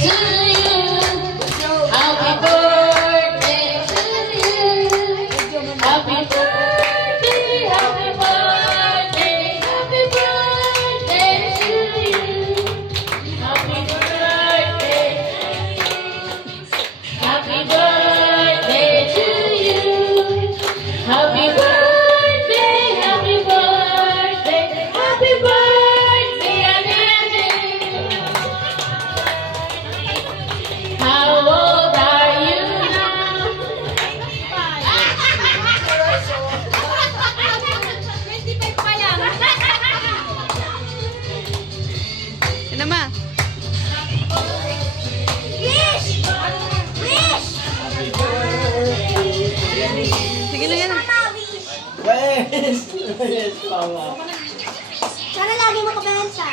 to you. Happy birthday to you. Happy birthday, happy birthday, happy birthday to you. Happy birthday. Happy birthday to you. Happy birthday, happy birthday, happy birthday again. How old are you now? 25 pa lang. Yan naman. Wish! Wish! Sige na yan. Yes! Yes, tama. Sana lagi mo kapensa.